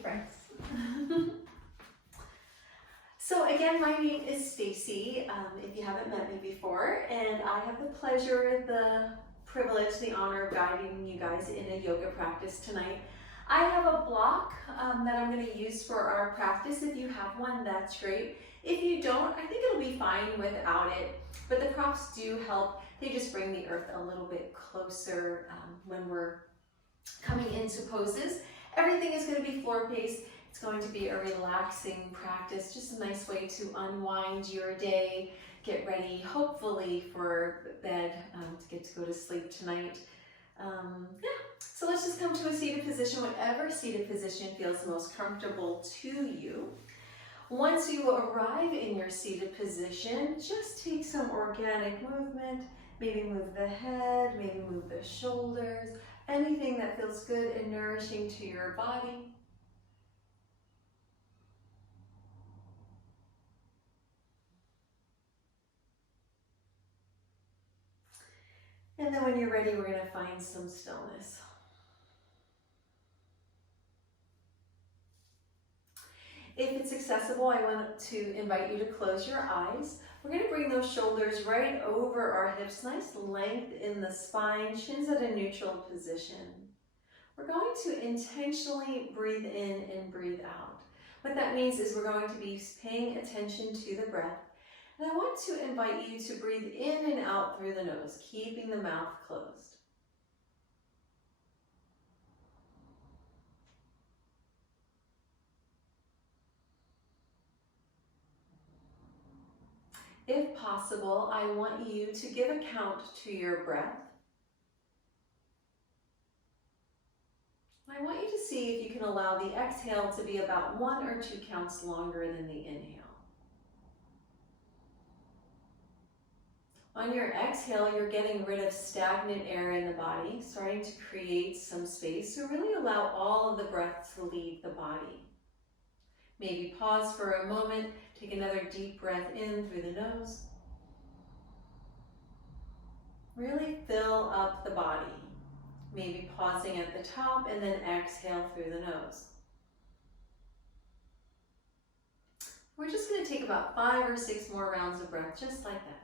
difference. So again, my name is Stacy, if you haven't met me before, and I have the pleasure, the privilege, the honor of guiding you guys in a yoga practice tonight. I have a block that I'm going to use for our practice. If you have one, that's great. If you don't, I think it'll be fine without it, but the props do help. They just bring the earth a little bit closer when we're coming into poses. Everything is going to be floor-paced. It's going to be a relaxing practice, just a nice way to unwind your day, get ready, hopefully for bed, to get to go to sleep tonight. So let's just come to a seated position, whatever seated position feels the most comfortable to you. Once you arrive in your seated position, just take some organic movement, maybe move the head, maybe move the shoulders, anything that feels good and nourishing to your body. And then when you're ready, we're going to find some stillness. If it's accessible, I want to invite you to close your eyes. We're going to bring those shoulders right over our hips, nice length in the spine, shins at a neutral position. We're going to intentionally breathe in and breathe out. What that means is we're going to be paying attention to the breath. And I want to invite you to breathe in and out through the nose, keeping the mouth closed. If possible, I want you to give a count to your breath. I want you to see if you can allow the exhale to be about 1 or 2 counts longer than the inhale. On your exhale, you're getting rid of stagnant air in the body, starting to create some space. So really allow all of the breath to leave the body. Maybe pause for a moment, take another deep breath in through the nose. Really fill up the body. Maybe pausing at the top and then exhale through the nose. We're just going to take about 5 or 6 more rounds of breath, just like that.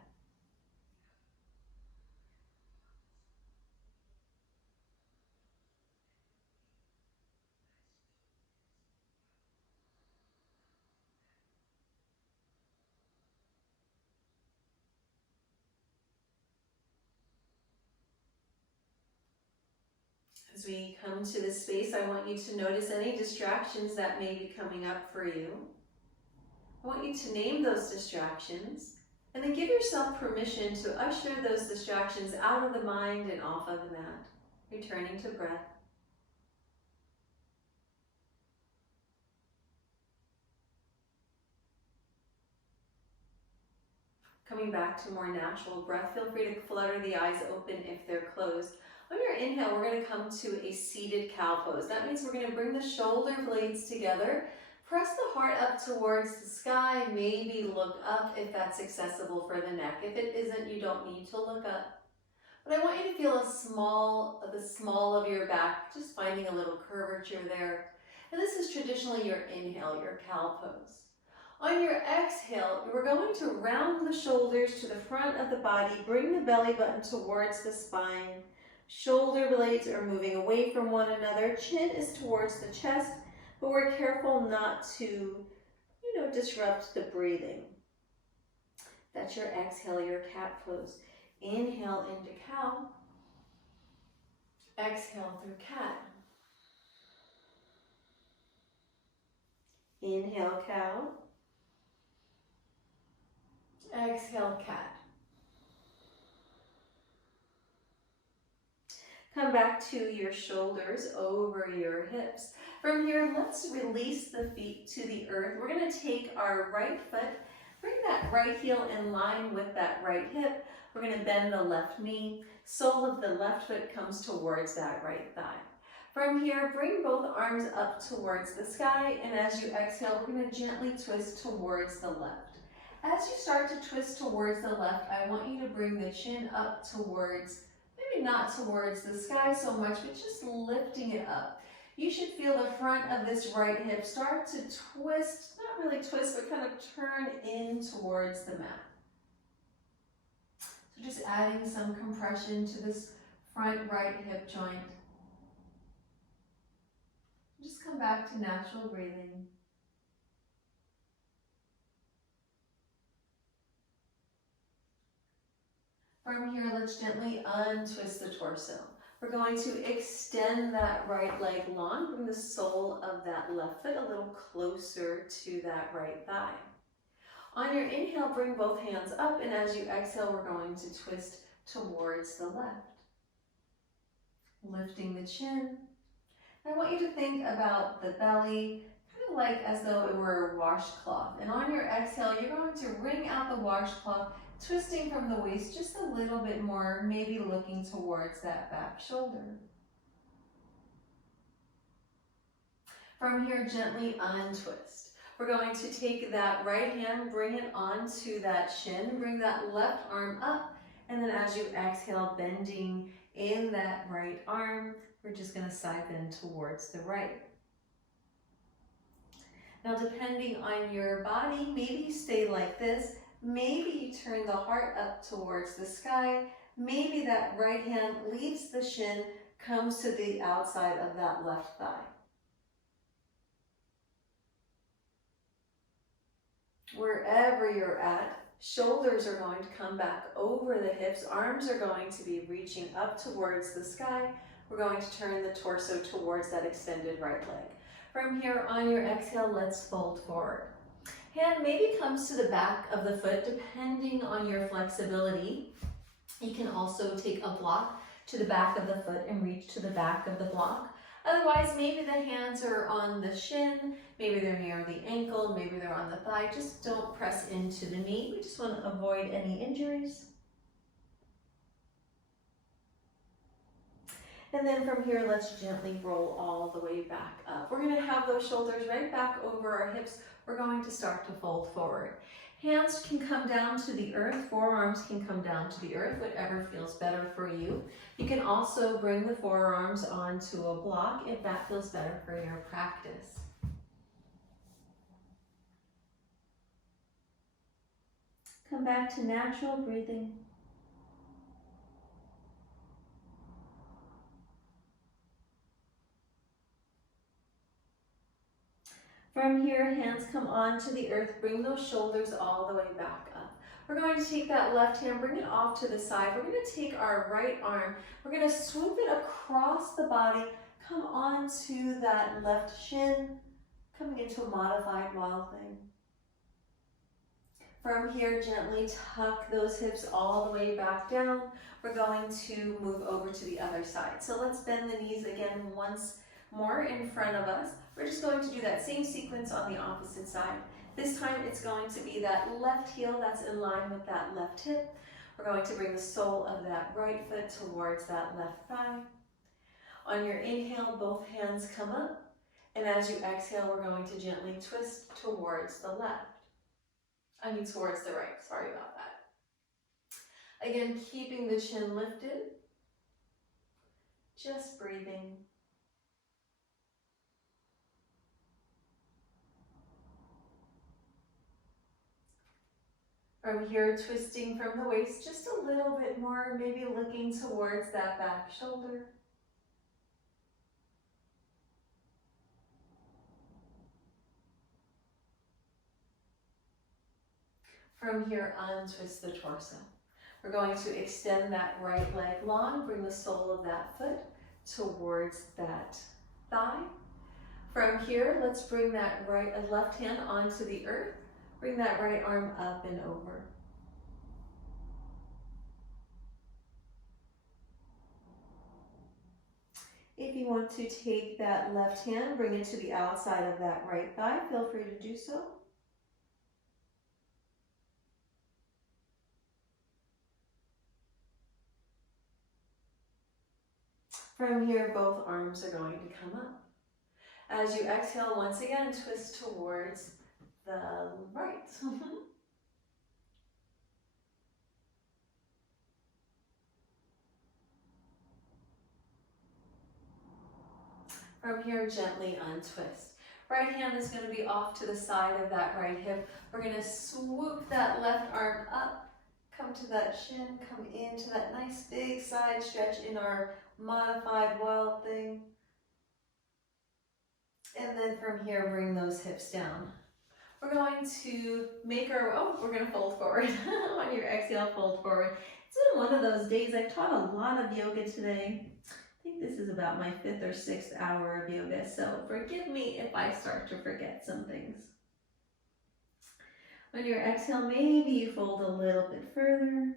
As we come to this space, I want you to notice any distractions that may be coming up for you. I want you to name those distractions and then give yourself permission to usher those distractions out of the mind and off of the mat, returning to breath. Coming back to more natural breath, feel free to flutter the eyes open if they're closed. On your inhale, we're going to come to a seated cow pose. That means we're going to bring the shoulder blades together, press the heart up towards the sky, maybe look up if that's accessible for the neck. If it isn't, you don't need to look up. But I want you to feel the small of your back, just finding a little curvature there. And this is traditionally your inhale, your cow pose. On your exhale, we're going to round the shoulders to the front of the body, bring the belly button towards the spine. Shoulder blades are moving away from one another. Chin is towards the chest, but we're careful not to, disrupt the breathing. That's your exhale, your cat pose. Inhale into cow. Exhale through cat. Inhale, cow. Exhale, cat. Come back to your shoulders over your hips. From here, let's release the feet to the earth. We're going to take our right foot, bring that right heel in line with that right hip. We're going to bend the left knee. Sole of the left foot comes towards that right thigh. From here, bring both arms up towards the sky, and as you exhale, we're going to gently twist towards the left. As you start to twist towards the left, I want you to bring the chin up towards, maybe not towards the sky so much, but just lifting it up. You should feel the front of this right hip start to twist, not really twist, but kind of turn in towards the mat. So just adding some compression to this front right hip joint. Just come back to natural breathing. From here, let's gently untwist the torso. We're going to extend that right leg long, bring the sole of that left foot a little closer to that right thigh. On your inhale, bring both hands up, and as you exhale, we're going to twist towards the left. Lifting the chin. I want you to think about the belly, kind of like as though it were a washcloth. And on your exhale, you're going to wring out the washcloth, twisting from the waist just a little bit more, maybe looking towards that back shoulder. From here, gently untwist. We're going to take that right hand, bring it onto that shin, bring that left arm up, and then as you exhale, bending in that right arm, we're just going to side bend towards the right. Now, depending on your body, maybe you stay like this. Maybe you turn the heart up towards the sky. Maybe that right hand leaves the shin, comes to the outside of that left thigh. Wherever you're at, shoulders are going to come back over the hips. Arms are going to be reaching up towards the sky. We're going to turn the torso towards that extended right leg. From here, on your exhale, let's fold forward. Hand maybe comes to the back of the foot, depending on your flexibility. You can also take a block to the back of the foot and reach to the back of the block. Otherwise, maybe the hands are on the shin, maybe they're near the ankle, maybe they're on the thigh. Just don't press into the knee. We just want to avoid any injuries. And then from here, let's gently roll all the way back up. We're going to have those shoulders right back over our hips. We're going to start to fold forward. Hands can come down to the earth, forearms can come down to the earth, whatever feels better for you. You can also bring the forearms onto a block if that feels better for your practice. Come back to natural breathing. From here, hands come onto the earth, bring those shoulders all the way back up. We're going to take that left hand, bring it off to the side. We're going to take our right arm, we're going to swoop it across the body, come onto that left shin, coming into a modified wild thing. From here, gently tuck those hips all the way back down. We're going to move over to the other side. So let's bend the knees again once more in front of us. We're just going to do that same sequence on the opposite side. This time it's going to be that left heel that's in line with that left hip. We're going to bring the sole of that right foot towards that left thigh. On your inhale, both hands come up. And as you exhale, we're going to gently twist towards the left. Towards the right, sorry about that. Again, keeping the chin lifted. Just breathing. From here, twisting from the waist just a little bit more, maybe looking towards that back shoulder. From here, untwist the torso. We're going to extend that right leg long, bring the sole of that foot towards that thigh. From here, let's bring that left hand onto the earth. Bring that right arm up and over. If you want to take that left hand, bring it to the outside of that right thigh, feel free to do so. From here, both arms are going to come up. As you exhale, once again, twist towards the right. From here, gently untwist. Right hand is going to be off to the side of that right hip. We're going to swoop that left arm up, come to that shin, come into that nice big side stretch in our modified wild thing. And then from here, bring those hips down. We're going to make we're going to fold forward. On your exhale, fold forward. It's been one of those days. I've taught a lot of yoga today. I think this is about my 5th or 6th hour of yoga, so forgive me if I start to forget some things. On your exhale, maybe you fold a little bit further.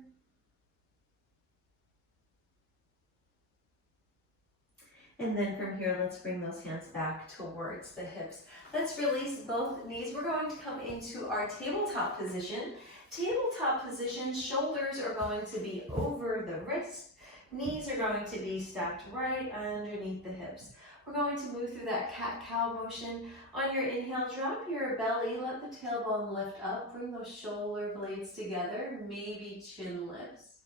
And then from here, let's bring those hands back towards the hips. Let's release both knees. We're going to come into our tabletop position. Tabletop position, shoulders are going to be over the wrist. Knees are going to be stacked right underneath the hips. We're going to move through that cat-cow motion. On your inhale, drop your belly, let the tailbone lift up, bring those shoulder blades together, maybe chin lifts.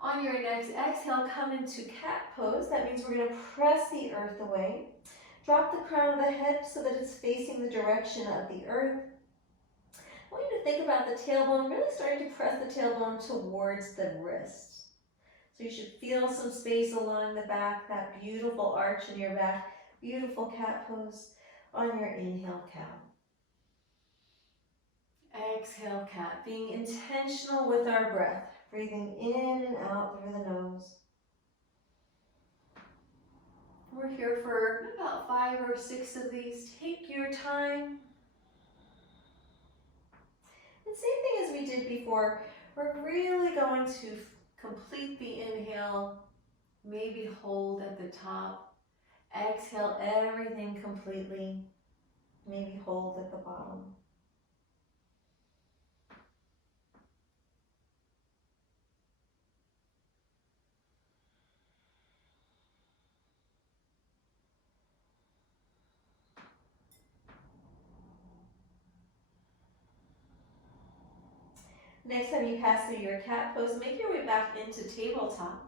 On your next exhale, come into cat pose. That means we're going to press the earth away. Drop the crown of the head so that it's facing the direction of the earth. I want you to think about the tailbone, really starting to press the tailbone towards the wrist. So you should feel some space along the back, that beautiful arch in your back, beautiful cat pose. On your inhale, cow. Exhale, cat. Being intentional with our breath, breathing in and out through the nose. We're here for about 5 or 6 of these. Take your time. And same thing as we did before, we're really going to complete the inhale, maybe hold at the top. Exhale everything completely, maybe hold at the bottom. Next time you pass through your cat pose, make your way back into tabletop.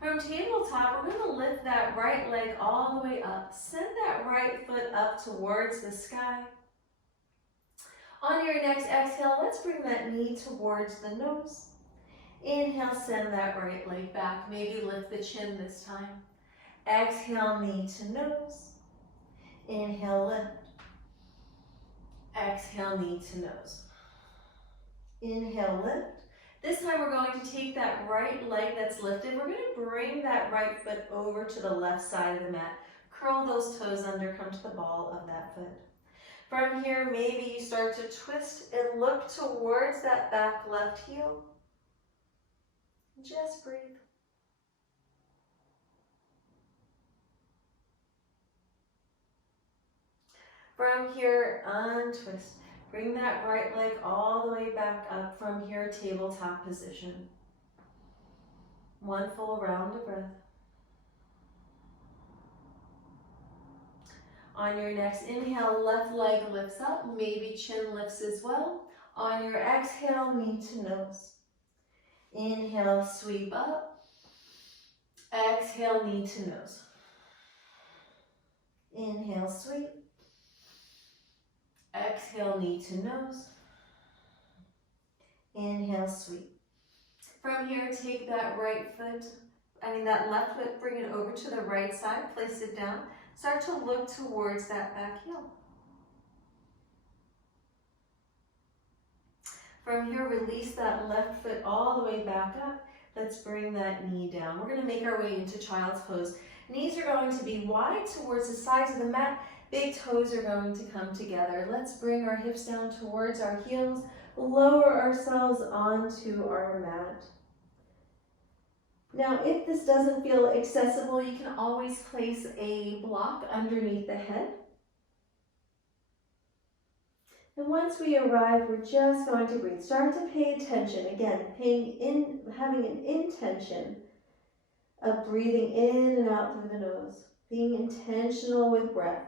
From tabletop, we're going to lift that right leg all the way up. Send that right foot up towards the sky. On your next exhale, let's bring that knee towards the nose. Inhale, send that right leg back. Maybe lift the chin this time. Exhale, knee to nose. Inhale, lift. Exhale, knee to nose. Inhale, lift. This time we're going to take that right leg that's lifted. We're going to bring that right foot over to the left side of the mat. Curl those toes under, come to the ball of that foot. From here, maybe you start to twist and look towards that back left heel. Just breathe. From here, untwist. Bring that right leg all the way back up. From here, tabletop position. One full round of breath. On your next inhale, left leg lifts up, maybe chin lifts as well. On your exhale, knee to nose. Inhale, sweep up. Exhale, knee to nose. Inhale, sweep. Exhale, knee to nose. Inhale, sweep. From here, take that that left foot, bring it over to the right side, place it down. Start to look towards that back heel. From here, release that left foot all the way back up. Let's bring that knee down. We're going to make our way into child's pose. Knees are going to be wide towards the sides of the mat. Big toes are going to come together. Let's bring our hips down towards our heels. Lower ourselves onto our mat. Now, if this doesn't feel accessible, you can always place a block underneath the head. And once we arrive, we're just going to breathe. Start to pay attention. Again, having an intention of breathing in and out through the nose. Being intentional with breath.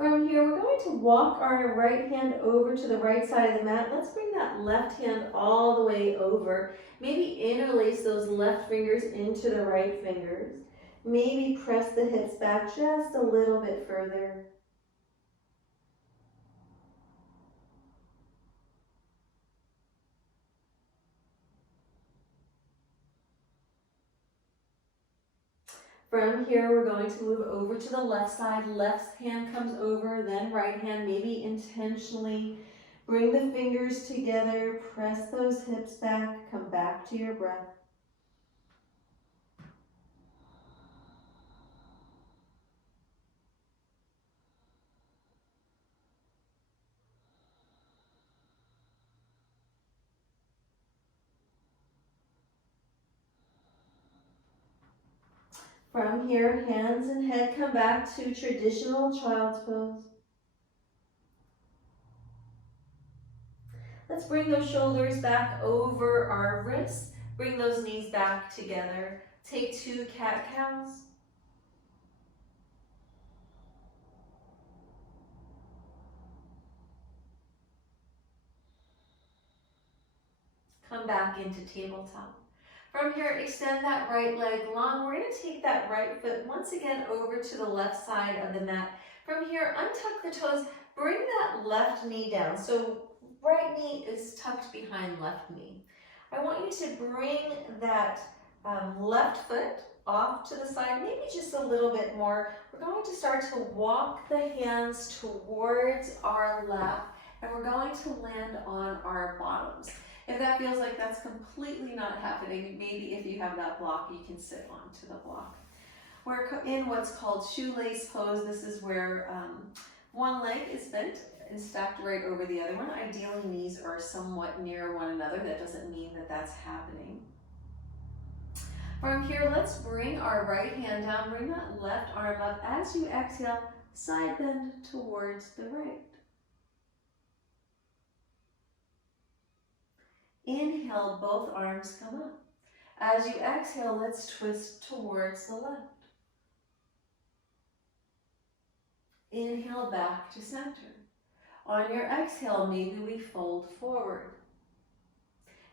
From here, we're going to walk our right hand over to the right side of the mat. Let's bring that left hand all the way over. Maybe interlace those left fingers into the right fingers. Maybe press the hips back just a little bit further. From here, we're going to move over to the left side. Left hand comes over, then right hand. Maybe intentionally bring the fingers together, press those hips back, come back to your breath. From here, hands and head come back to traditional child's pose. Let's bring those shoulders back over our wrists. Bring those knees back together. Take 2 cat-cows. Come back into tabletop. From here, extend that right leg long. We're going to take that right foot once again over to the left side of the mat. From here, untuck the toes. Bring that left knee down. So right knee is tucked behind left knee. I want you to bring that left foot off to the side, maybe just a little bit more. We're going to start to walk the hands towards our lap, and we're going to land on our bottoms. If that feels like that's completely not happening, maybe if you have that block, you can sit onto the block. We're in what's called shoelace pose. This is where one leg is bent and stacked right over the other one. Ideally, knees are somewhat near one another. That doesn't mean that that's happening. From here, let's bring our right hand down. Bring that left arm up. As you exhale, side bend towards the right. Inhale, both arms come up. As you exhale, let's twist towards the left. Inhale, back to center. On your exhale, maybe we fold forward.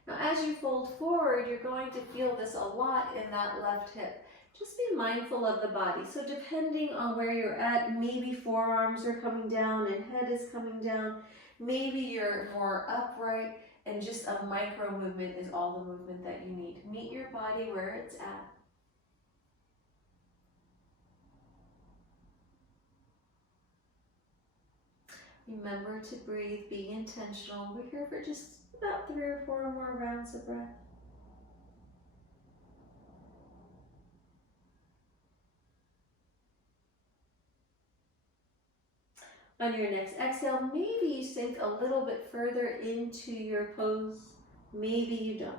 Now, as you fold forward, you're going to feel this a lot in that left hip. Just be mindful of the body. So depending on where you're at, maybe forearms are coming down and head is coming down. Maybe you're more upright and just a micro movement is all the movement that you need. Meet your body where it's at. Remember to breathe, be intentional. We're here for just about 3 or 4 more rounds of breath. On your next exhale, maybe you sink a little bit further into your pose. Maybe you don't.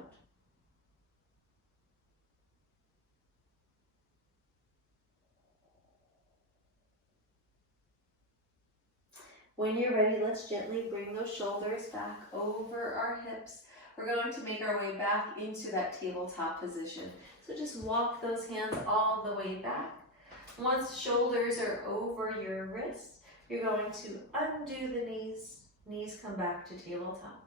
When you're ready, let's gently bring those shoulders back over our hips. We're going to make our way back into that tabletop position. So just walk those hands all the way back. Once shoulders are over your wrists, you're going to undo the knees. Knees come back to tabletop.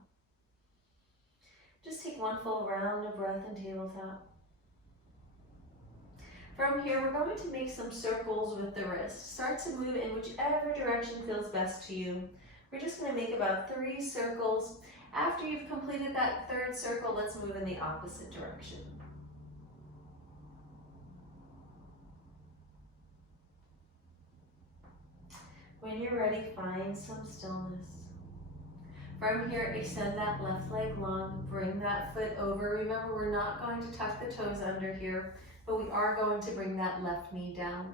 Just take one full round of breath in tabletop. From here, we're going to make some circles with the wrist. Start to move in whichever direction feels best to you. We're just going to make about 3 circles. After you've completed that 3rd circle, let's move in the opposite direction. When you're ready, find some stillness. From here, extend that left leg long, bring that foot over. Remember, we're not going to tuck the toes under here, but we are going to bring that left knee down.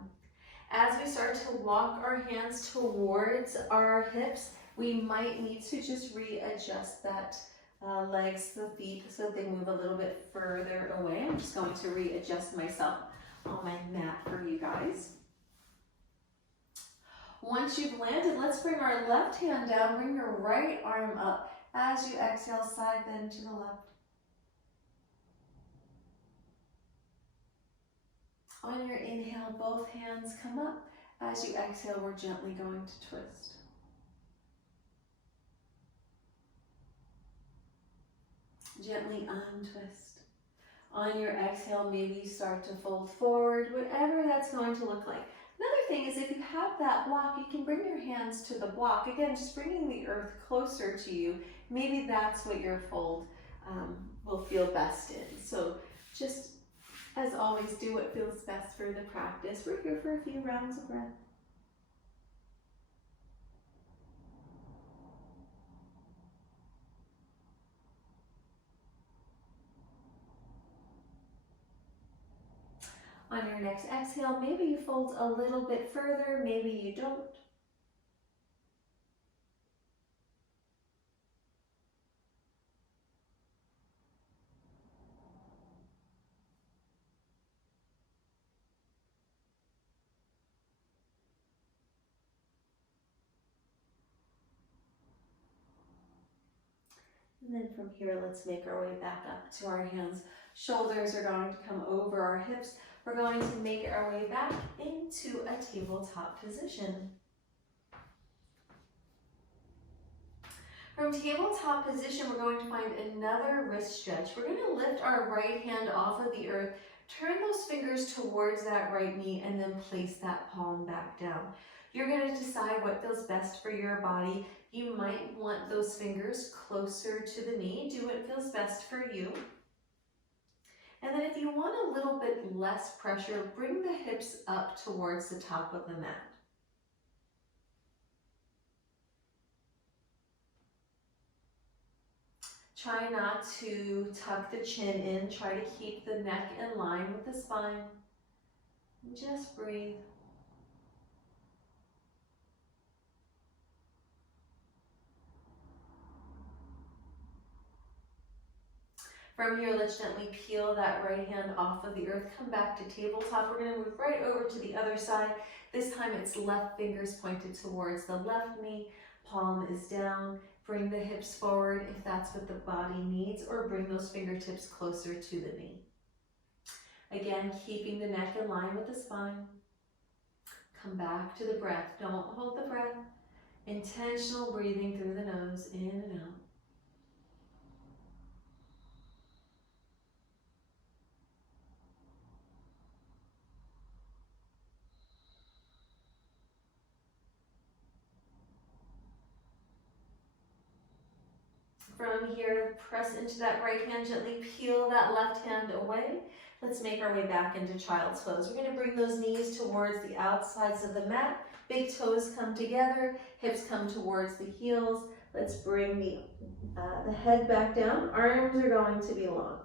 As we start to walk our hands towards our hips, we might need to just readjust that legs, the feet, so they move a little bit further away. I'm just going to readjust myself on my mat for you guys. Once you've landed, let's bring our left hand down, bring your right arm up. As you exhale, side bend to the left. On your inhale, both hands come up. As you exhale, we're gently going to twist. Gently untwist. On your exhale, maybe you start to fold forward, whatever that's going to look like. Another thing is if you have that block, you can bring your hands to the block. Again, just bringing the earth closer to you. Maybe that's what your fold will feel best in. So just, as always, do what feels best for the practice. We're here for a few rounds of breath. On your next exhale, maybe you fold a little bit further, maybe you don't. And then from here, let's make our way back up to our hands. Shoulders are going to come over our hips. We're going to make our way back into a tabletop position. From tabletop position, we're going to find another wrist stretch. We're going to lift our right hand off of the earth, turn those fingers towards that right knee, and then place that palm back down. You're going to decide what feels best for your body. You might want those fingers closer to the knee. Do what feels best for you. And then if you want a little bit less pressure, bring the hips up towards the top of the mat. Try not to tuck the chin in. Try to keep the neck in line with the spine. And just breathe. From here, let's gently peel that right hand off of the earth. Come back to tabletop. We're going to move right over to the other side. This time it's left fingers pointed towards the left knee. Palm is down. Bring the hips forward if that's what the body needs, or bring those fingertips closer to the knee. Again, keeping the neck in line with the spine. Come back to the breath. Don't hold the breath. Intentional breathing through the nose, in and out. From here, press into that right hand, gently peel that left hand away. Let's make our way back into child's pose. We're going to bring those knees towards the outsides of the mat. Big toes come together, hips come towards the heels. Let's bring the head back down. Arms are going to be long.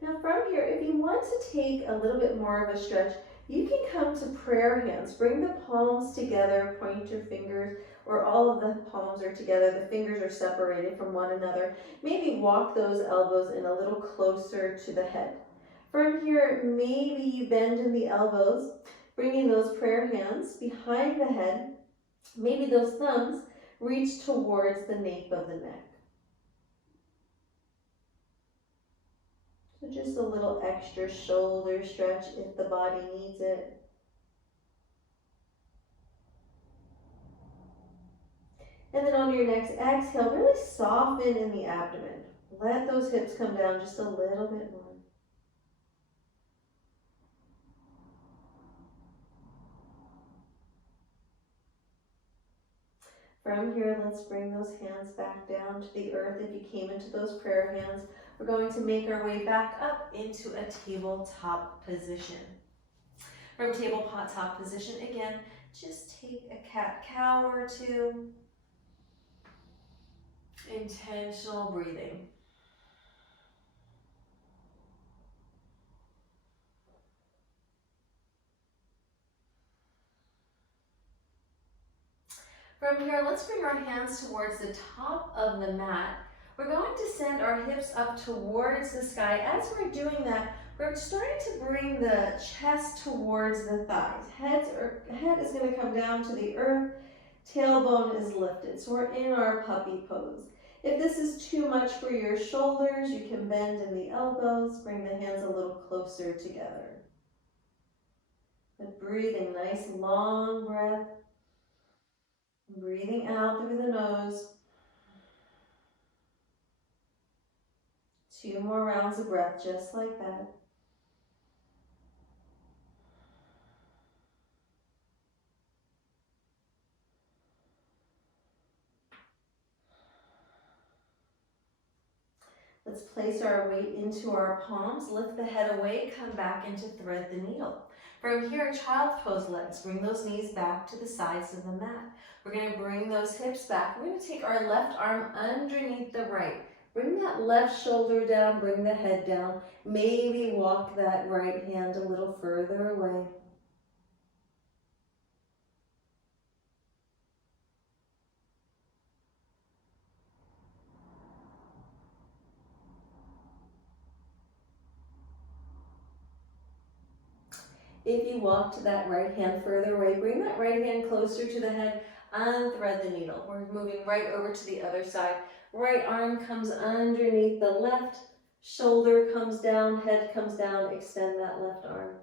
Now from here, if you want to take a little bit more of a stretch, you can come to prayer hands. Bring the palms together, point your fingers, or all of the palms are together, the fingers are separated from one another. Maybe walk those elbows in a little closer to the head. From here, maybe you bend in the elbows, bringing those prayer hands behind the head. Maybe those thumbs reach towards the nape of the neck. So just a little extra shoulder stretch if the body needs it. And then on your next exhale, really soften in the abdomen. Let those hips come down just a little bit more. From here, let's bring those hands back down to the earth. If you came into those prayer hands, we're going to make our way back up into a tabletop position. From tabletop position, again, just take a cat-cow or two. Intentional breathing. From here, let's bring our hands towards the top of the mat. We're going to send our hips up towards the sky. As we're doing that, we're starting to bring the chest towards the thighs. Head is going to come down to the earth. Tailbone is lifted. So we're in our puppy pose. If this is too much for your shoulders, you can bend in the elbows, bring the hands a little closer together. Good. Breathing, nice long breath. Breathing out through the nose. 2 more rounds of breath, just like that. Let's place our weight into our palms, lift the head away, come back into thread the needle. From here, child's pose legs. Bring those knees back to the sides of the mat. We're going to bring those hips back. We're going to take our left arm underneath the right. Bring that left shoulder down, bring the head down. Maybe walk that right hand a little further away. If you walked that right hand further away, bring that right hand closer to the head, unthread the needle. We're moving right over to the other side. Right arm comes underneath the left, shoulder comes down, head comes down, extend that left arm.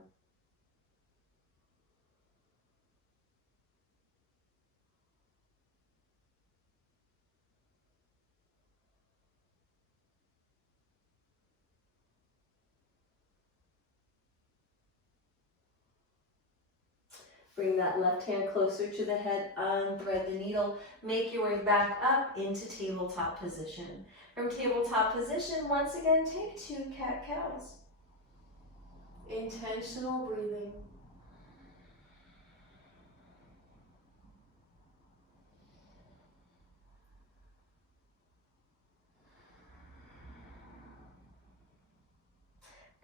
Bring that left hand closer to the head, unthread the needle, make your way back up into tabletop position. From tabletop position, once again, take 2 cat-cows. Intentional breathing.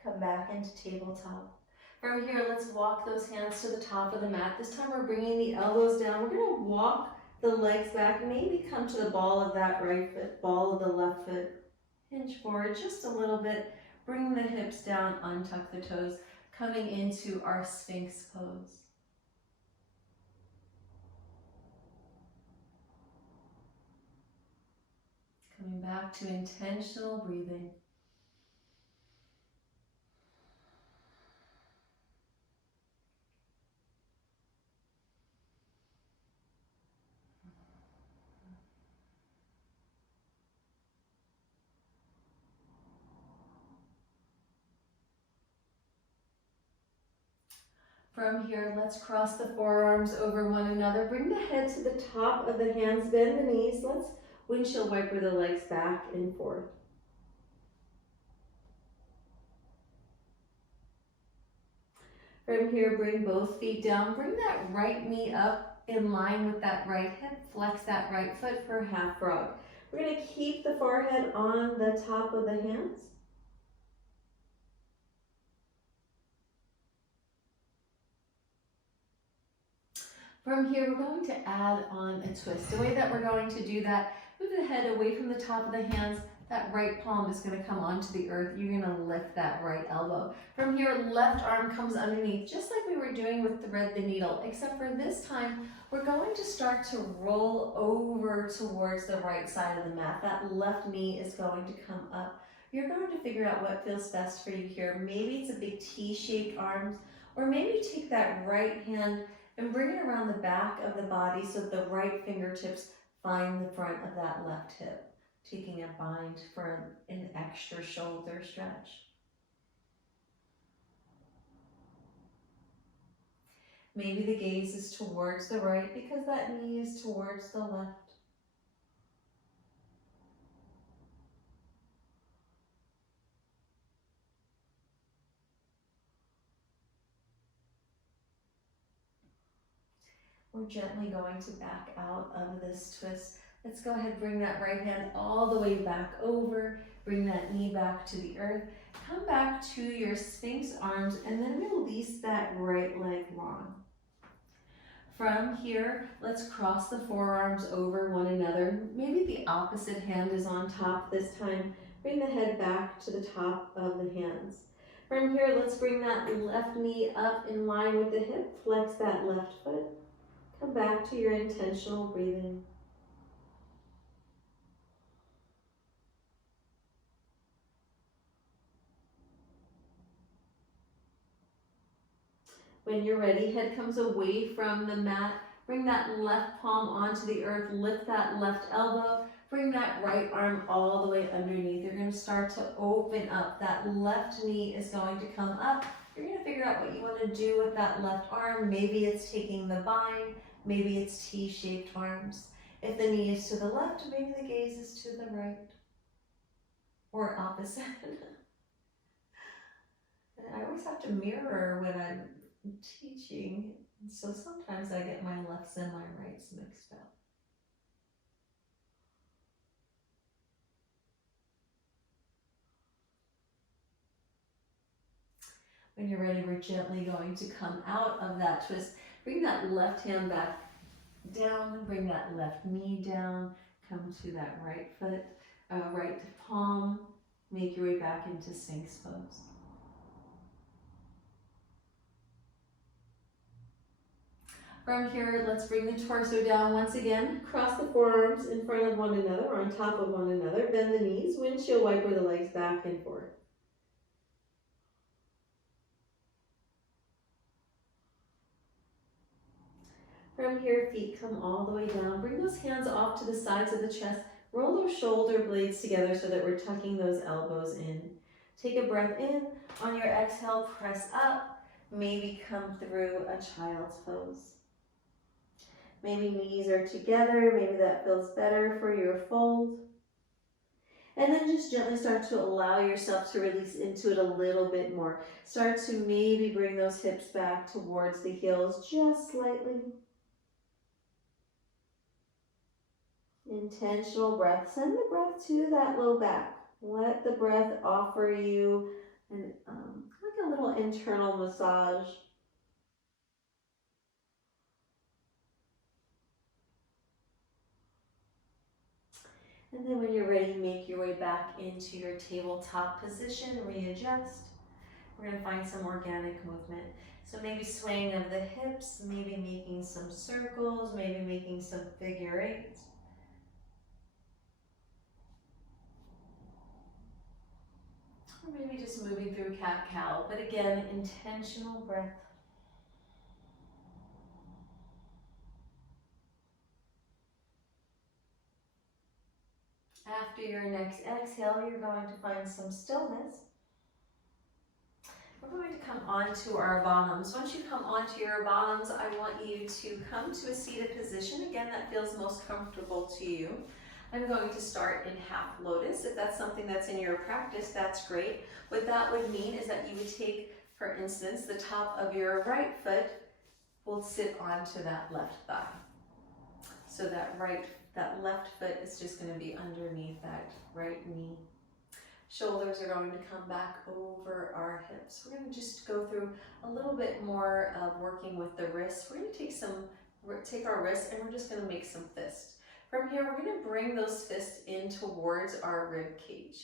Come back into tabletop. From here, let's walk those hands to the top of the mat. This time we're bringing the elbows down. We're going to walk the legs back, maybe come to the ball of that right foot, ball of the left foot. Hinge forward just a little bit. Bring the hips down, untuck the toes, coming into our Sphinx pose. Coming back to intentional breathing. From here, let's cross the forearms over one another. Bring the head to the top of the hands, bend the knees. Let's windshield wiper the legs back and forth. From here, bring both feet down. Bring that right knee up in line with that right hip. Flex that right foot for half frog. We're going to keep the forehead on the top of the hands. From here, we're going to add on a twist. The way that we're going to do that, move the head away from the top of the hands. That right palm is going to come onto the earth. You're going to lift that right elbow. From here, left arm comes underneath, just like we were doing with thread the needle, except for this time, we're going to start to roll over towards the right side of the mat. That left knee is going to come up. You're going to figure out what feels best for you here. Maybe it's a big T-shaped arms, or maybe take that right hand and bring it around the back of the body so the right fingertips find the front of that left hip, taking a bind for an extra shoulder stretch. Maybe the gaze is towards the right because that knee is towards the left. We're gently going to back out of this twist. Let's go ahead, bring that right hand all the way back over. Bring that knee back to the earth. Come back to your Sphinx arms and then release that right leg long. From here, let's cross the forearms over one another. Maybe the opposite hand is on top this time. Bring the head back to the top of the hands. From here, let's bring that left knee up in line with the hip. Flex that left foot. Come back to your intentional breathing. When you're ready, head comes away from the mat. Bring that left palm onto the earth, lift that left elbow, bring that right arm all the way underneath. You're gonna start to open up. That left knee is going to come up. You're gonna figure out what you wanna do with that left arm. Maybe it's taking the bind, maybe it's T-shaped arms. If the knee is to the left, maybe the gaze is to the right, or opposite. And I always have to mirror when I'm teaching, so sometimes I get my lefts and my rights mixed up. When you're ready, we're gently going to come out of that twist. Bring that left hand back down, bring that left knee down, come to that right foot, right palm, make your way back into Sphinx pose. From here, let's bring the torso down once again. Cross the forearms in front of one another or on top of one another. Bend the knees, windshield wiper the legs back and forth. From here, feet come all the way down. Bring those hands off to the sides of the chest. Roll those shoulder blades together so that we're tucking those elbows in. Take a breath in. On your exhale, press up. Maybe come through a child's pose. Maybe knees are together. Maybe that feels better for your fold. And then just gently start to allow yourself to release into it a little bit more. Start to maybe bring those hips back towards the heels just slightly. Intentional breath. Send the breath to that low back. Let the breath offer you like a little internal massage. And then when you're ready, make your way back into your tabletop position, readjust. We're going to find some organic movement. So maybe swaying of the hips, maybe making some circles, maybe making some figure eights. Or maybe just moving through cat-cow, but again, intentional breath. After your next exhale, you're going to find some stillness. We're going to come onto our bottoms. Once you come onto your bottoms, I want you to come to a seated position. Again, that feels most comfortable to you. I'm going to start in half lotus. If that's something that's in your practice, that's great. What that would mean is that you would take, for instance, the top of your right foot will sit onto that left thigh. So that left foot is just going to be underneath that right knee. Shoulders are going to come back over our hips. We're going to just go through a little bit more of working with the wrists. We're going to take our wrists and we're just going to make some fists. From here, we're going to bring those fists in towards our rib cage.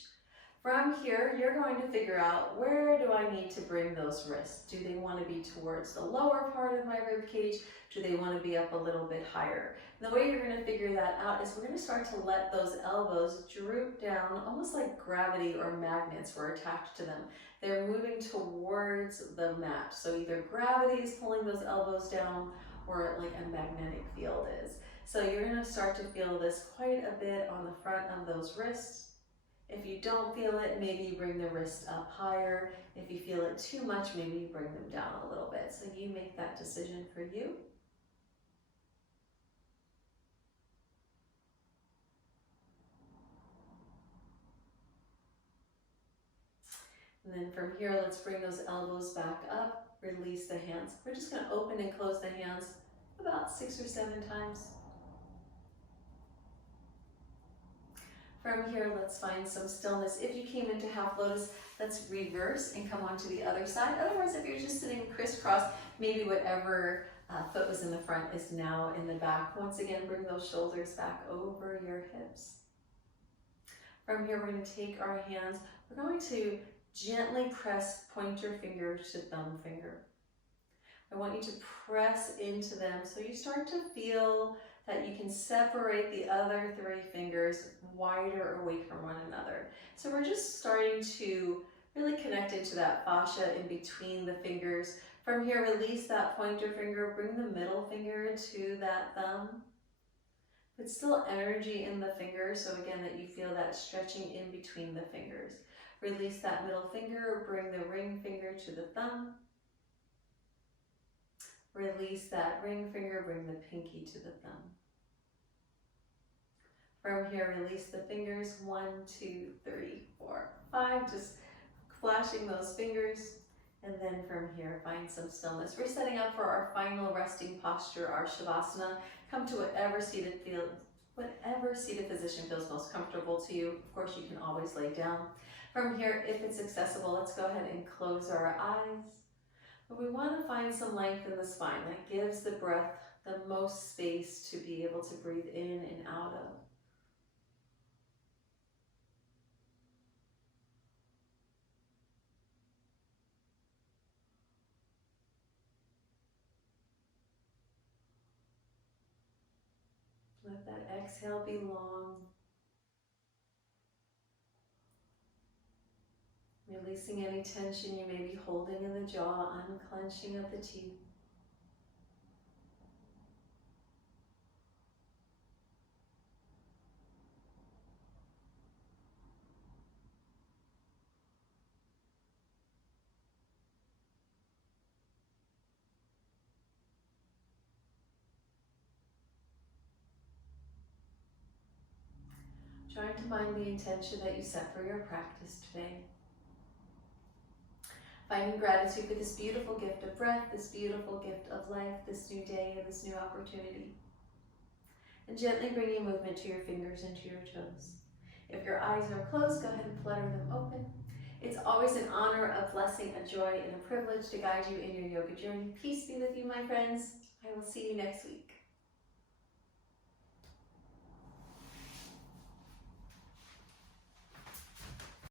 From here, you're going to figure out, where do I need to bring those wrists? Do they want to be towards the lower part of my rib cage? Do they want to be up a little bit higher? And the way you're going to figure that out is we're going to start to let those elbows droop down, almost like gravity or magnets were attached to them. They're moving towards the mat. So either gravity is pulling those elbows down or like a magnetic field is. So you're going to start to feel this quite a bit on the front of those wrists. If you don't feel it, maybe you bring the wrist up higher. If you feel it too much, maybe you bring them down a little bit. So you make that decision for you. And then from here, let's bring those elbows back up, release the hands. We're just going to open and close the hands about 6 or 7 times. From here, let's find some stillness. If you came into half lotus, let's reverse and come onto the other side. Otherwise, if you're just sitting crisscross, maybe whatever foot was in the front is now in the back. Once again, bring those shoulders back over your hips. From here, we're going to take our hands. We're going to gently press pointer finger to thumb finger. I want you to press into them so you start to feel that you can separate the other 3 fingers wider away from one another. So we're just starting to really connect into that fascia in between the fingers. From here, release that pointer finger, bring the middle finger to that thumb. But still energy in the fingers, so again that you feel that stretching in between the fingers. Release that middle finger, bring the ring finger to the thumb. Release that ring finger, bring the pinky to the thumb. From here, release the fingers, 1, 2, 3, 4, 5, just flashing those fingers. And then from here, find some stillness. We're setting up for our final resting posture, our Shavasana. Come to whatever seated position feels most comfortable to you. Of course, you can always lay down. From here, if it's accessible, let's go ahead and close our eyes. But we want to find some length in the spine. That gives the breath the most space to be able to breathe in and out of. Let that exhale be long. Releasing any tension you may be holding in the jaw, unclenching of the teeth. Trying to mind the intention that you set for your practice today. Finding gratitude for this beautiful gift of breath, this beautiful gift of life, this new day, and this new opportunity. And gently bringing movement to your fingers and to your toes. If your eyes are closed, go ahead and flutter them open. It's always an honor, a blessing, a joy, and a privilege to guide you in your yoga journey. Peace be with you, my friends. I will see you next week.